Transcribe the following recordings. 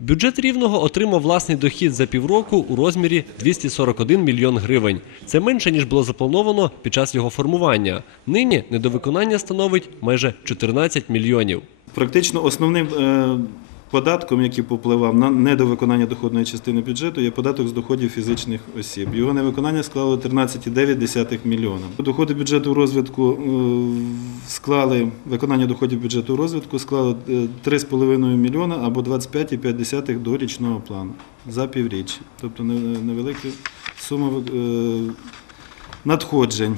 Бюджет Рівного отримав власний дохід за півроку у розмірі 241 мільйон гривень. Це менше, ніж було заплановано під час його формування. Нині недовиконання становить майже 14 мільйонів. Практично основним е, податком, який попливав на недовиконання доходної частини бюджету, є податок з доходів фізичних осіб. Його невиконання склало 13,9 мільйона. Доходи бюджету розвитку е, склали виконання доходів бюджету розвитку склало е, 3,5 мільйона або 25,5 до річного плану за півріччя. Тобто не- невелика сума е, надходжень.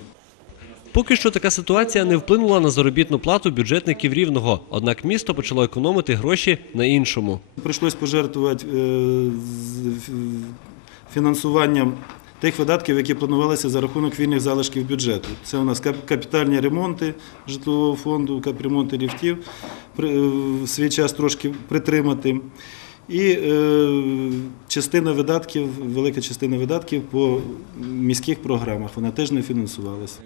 Поки що така ситуація не вплинула на заробітну плату бюджетників Рівного, однак місто почало економити гроші на іншому. Прийшлось пожертвувати е, фінансуванням тих видатків, які планувалися за рахунок вільних залишків бюджету. Це у нас капітальні ремонти житлового фонду, капремонти ліфтів, е, в свій час трошки притримати. І е, частина видатків, велика частина видатків по міських програмах, вона теж не фінансувалася.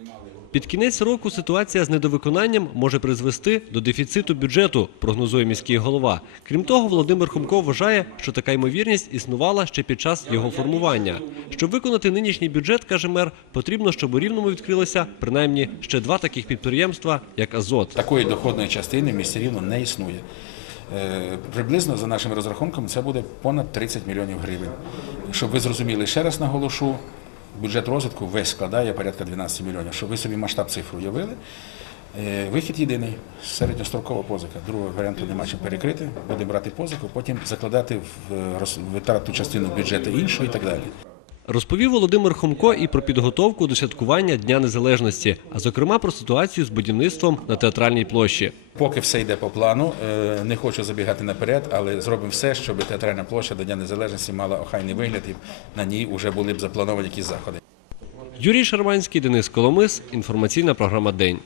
Під кінець року ситуація з недовиконанням може призвести до дефіциту бюджету, прогнозує міський голова. Крім того, Володимир Хомко вважає, що така ймовірність існувала ще під час його формування. Щоб виконати нинішній бюджет, каже мер, потрібно, щоб у Рівному відкрилося принаймні ще два таких підприємства, як Азот. Такої доходної частини в місті Рівно не існує. Е, Приблизно за нашими розрахунками це буде понад 30 мільйонів гривень. Щоб ви зрозуміли, ще раз наголошу, бюджет розвитку весь складає порядка 12 мільйонів. Щоб ви собі масштаб цифру уявили, е, вихід єдиний середньострокова позика. Другого варіанту нема чим перекрити. Будемо брати позику, потім закладати в е, витратну частину бюджету іншу і так далі. Розповів Володимир Хомко і про підготовку до святкування Дня Незалежності, а зокрема про ситуацію з будівництвом на театральній площі. Поки все йде по плану, е, не хочу забігати наперед, але зробимо все, щоб театральна площа до Дня Незалежності мала охайний вигляд і на ній вже були б заплановані якісь заходи. Юрій Шарманський, Денис Коломис. Інформаційна програма День.